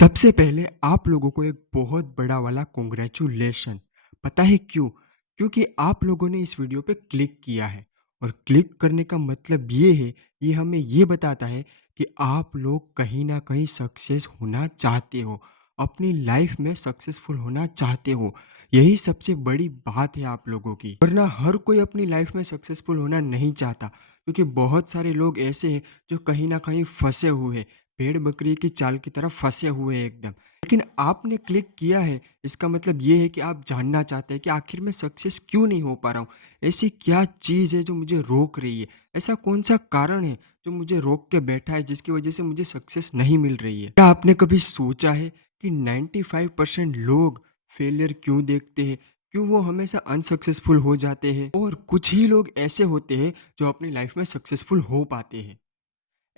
सबसे पहले आप लोगों को एक बहुत बड़ा वाला कांग्रेचुलेशन। पता है क्यों? क्योंकि आप लोगों ने इस वीडियो पे क्लिक किया है और क्लिक करने का मतलब ये है, ये हमें ये बताता है कि आप लोग कहीं न कहीं सक्सेस होना चाहते हो, अपनी लाइफ में सक्सेसफुल होना चाहते हो। यही सबसे बड़ी बात है आप लोगों की। वरना हर कोई अपनी लाइफ में सक्सेसफुल होना नहीं चाहता, क्योंकि बहुत सारे लोग ऐसे हैं जो कहीं न कहीं फँसे हुए हैं। भेड़-बकरी की चाल की तरह फँसे हुए हैं एकदम। लेकिन आपने क्लिक किया है, इसका मतलब ये है कि आप जानना चाहते हैं कि आखिर मैं सक्सेस क्यों नहीं हो पा रहा हूँ? ऐसी क्या चीज़ है जो मुझे रोक रही है? ऐसा कौन-सा कारण है जो मुझे रोक के बैठा है जिसकी वज़ह से मुझे सक्सेस नहीं मिल रही है? क्या आपने कभी सोचा है कि 95% लोग फेलियर क्यों देखते हैं? क्यों वो हमेशा अनसक्सेसफुल हो जाते हैं? और कुछ ही लोग ऐसे होते हैं जो अपनी लाइफ़ में सक्सेसफुल हो पाते हैं।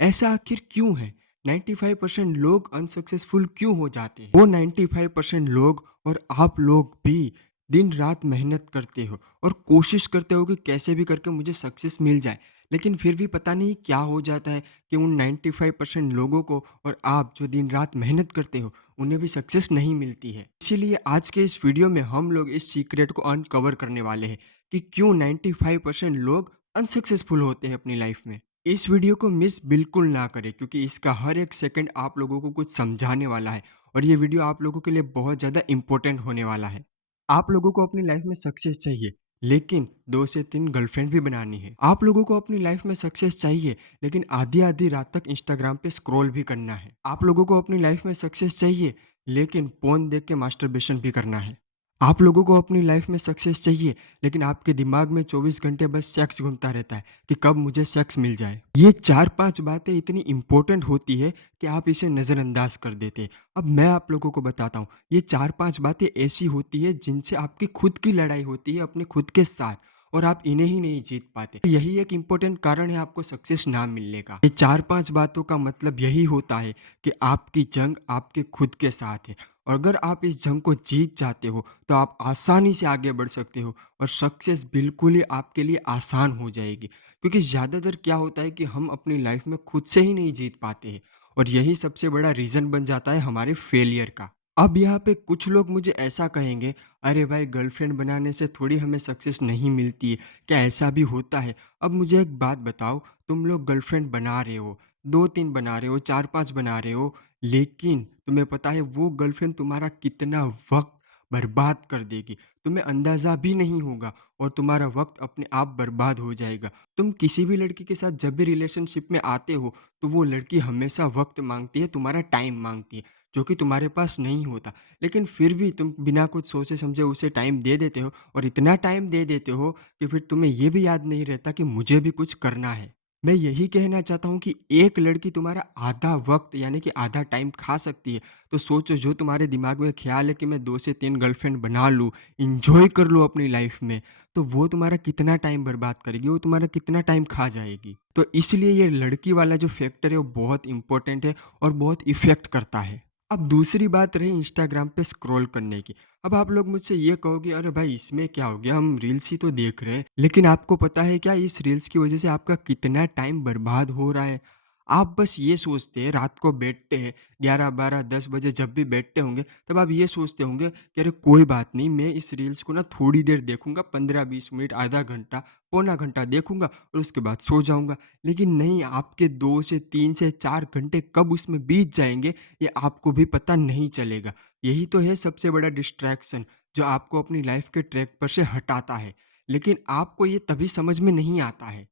ऐसा आखिर क्यों है? 95% लोग अनसक्सेसफुल क्यों हो जाते हैं? वो 95% लोग और आप लोग भी दिन-रात मेहनत करते हो और कोशिश करते हो कि कैसे भी करके मुझे सक्सेस मिल जाए। लेकिन फिर भी पता नहीं क्या हो जाता है कि उन 95% लोगों को और आप जो दिन-रात मेहनत करते हो, उन्हें भी सक्सेस नहीं मिलती है। इसीलिए आज के इस वीडियो में हम लोग इस सीक्रेट को अनकवर करने वाले हैं कि क्यों 95% लोग अनसक्सेसफुल होते हैं अपनी लाइफ में। इस वीडियो को मिस बिल्कुल ना करें, क्योंकि इसका हर एक सेकंड आप लोगों को कुछ समझाने वाला है और ये वीडियो आप लोगों के लिए बहुत ज़्यादा इम्पोर्टेंट होने वाला है। आप लोगों को अपनी लाइफ में सक्सेस चाहिए, लेकिन 2 से 3 गर्लफ्रेंड भी बनानी है। आप लोगों को अपनी लाइफ में सक्सेस चाहिए, लेकिन आधी-आधी रात तक इंस्टाग्राम पे स्क्रॉल भी करना है। आप लोगों को अपनी लाइफ में सक्सेस चाहिए, लेकिन पोर्न देख के मास्टरबेशन भी करना है। आप लोगों को अपनी लाइफ में सक्सेस चाहिए, लेकिन आपके दिमाग में 24 घंटे बस सेक्स घूमता रहता है कि कब मुझे सेक्स मिल जाए। ये 4-5 बातें इतनी इम्पोर्टेंट होती है कि आप इसे नज़रअंदाज कर देते हैं। अब मैं आप लोगों को बताता हूँ, ये 4-5 बातें ऐसी होती है जिनसे आपकी खुद की लड़ाई होती है अपने खुद के साथ और आप इन्हें ही नहीं जीत पाते। यही एक इम्पोर्टेंट कारण है आपको सक्सेस ना मिलने का। ये 4-5 बातों का मतलब यही होता है कि आपकी जंग आपके खुद के साथ है और अगर आप इस जंग को जीत जाते हो, तो आप आसानी से आगे बढ़ सकते हो और सक्सेस बिल्कुल ही आपके लिए आसान हो जाएगी। क्योंकि ज़्यादातर क्या होता है कि हम अपनी लाइफ में खुद से ही नहीं जीत पाते हैं और यही सबसे बड़ा रीज़न बन जाता है हमारे फेलियर का। अब यहाँ पे कुछ लोग मुझे ऐसा कहेंगे, "अरे भाई, गर्लफ्रेंड बनाने से थोड़ी हमें सक्सेस नहीं मिलती है, क्या ऐसा भी होता है?" अब मुझे एक बात बताओ, तुम लोग गर्लफ्रेंड बना रहे हो, 2-3 बना रहे हो, 4-5 बना रहे हो, लेकिन तुम्हें पता है वो गर्लफ्रेंड तुम्हारा कितना वक़्त बर्बाद कर देगी। तुम्हें अंदाज़ा भी नहीं होगा और तुम्हारा वक़्त अपने आप बर्बाद हो जाएगा। तुम किसी भी लड़की के साथ जब भी रिलेशनशिप में आते हो, तो वो लड़की हमेशा वक़्त माँगती है, तुम्हारा टाइम माँगती है, जो कि तुम्हारे पास नहीं होता। लेकिन फिर भी तुम बिना कुछ सोचे-समझे उसे टाइम दे देते हो और इतना टाइम दे देते हो कि फिर तुम्हें ये भी याद नहीं रहता कि मुझे भी कुछ करना है। मैं यही कहना चाहता हूँ कि एक लड़की तुम्हारा आधा वक़्त यानी कि आधा टाइम खा सकती है। तो सोचो, जो तुम्हारे दिमाग में ख़्याल है कि मैं 2 से 3 गर्लफ्रेंड बना लूँ, एन्जॉय कर लूँ अपनी लाइफ़ में, तो वो तुम्हारा कितना टाइम बर्बाद करेगी, वो तुम्हारा कितना टाइम खा जाएगी। तो इसलिए ये लड़की वाला जो फैक्टर है वो बहुत इम्पोर्टेंट है और बहुत इफ़ेक्ट करता है। अब दूसरी बात रही इंस्टाग्राम पे स्क्रॉल करने की। अब आप लोग मुझसे ये कहोगे, अरे भाई, इसमें क्या हो गया, हम रील्स ही तो देख रहे हैं। लेकिन आपको पता है क्या, इस रील्स की वज़ह से आपका कितना टाइम बर्बाद हो रहा है? आप बस ये सोचते हैं, रात को बैठते हैं 11, 12, 10 बजे जब भी बैठते होंगे, तब आप ये सोचते होंगे कि अरे कोई बात नहीं, मैं इस रील्स को ना थोड़ी देर देखूँगा, 15-20 मिनट, आधा घंटा, पौना घंटा देखूँगा और उसके बाद सो जाऊँगा। लेकिन नहीं, आपके 2 से 3 से 4 घंटे कब उसमें बीत जाएँगे, ये आपको भी पता नहीं चलेगा। यही तो है सबसे बड़ा डिस्ट्रैक्शन, जो आपको अपनी लाइफ़ के ट्रैक पर से हटाता है। लेकिन आपको ये तभी समझ में नहीं आता है।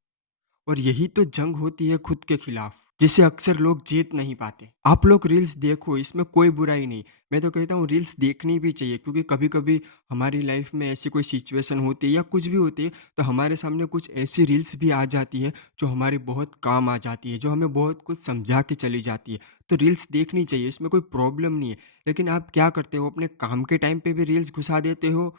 और यही तो जंग होती है खुद के खिलाफ, जिसे अक्सर लोग जीत नहीं पाते। आप लोग रील्स देखो, इसमें कोई बुराई नहीं। मैं तो कहता हूँ रील्स देखनी भी चाहिए, क्योंकि कभी-कभी हमारी लाइफ में ऐसी कोई सिचुएशन होती है या कुछ भी होती है, तो हमारे सामने कुछ ऐसी रील्स भी आ जाती है जो हमारे बहुत काम आ जाती है, जो हमें बहुत कुछ समझा के चली जाती है। तो रील्स देखनी चाहिए, इसमें कोई प्रॉब्लम नहीं है। लेकिन आप क्या करते हो, अपने काम के टाइम पे भी रील्स घुसा देते हो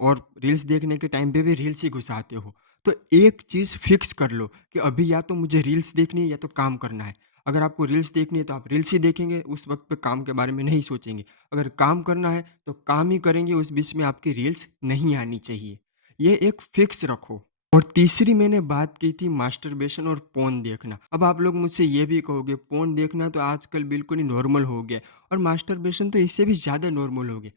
और रील्स देखने के टाइम पे भी रील्स ही घुसाते हो। तो एक चीज़ फिक्स कर लो कि अभी या तो मुझे रील्स देखनी है या तो काम करना है। अगर आपको रील्स देखनी है तो आप रील्स ही देखेंगे, उस वक़्त पे काम के बारे में नहीं सोचेंगे। अगर काम करना है तो काम ही करेंगे, उस बीच में आपकी रील्स नहीं आनी चाहिए। ये एक फिक्स रखो। और तीसरी मैंने बात की थी मास्टरबेशन और पोर्न देखना। अब आप लोग मुझसे ये भी कहोगे पोर्न देखना तो आजकल बिल्कुल ही नॉर्मल हो गया है और मास्टरबेशन तो इससे भी ज़्यादा नॉर्मल हो गया।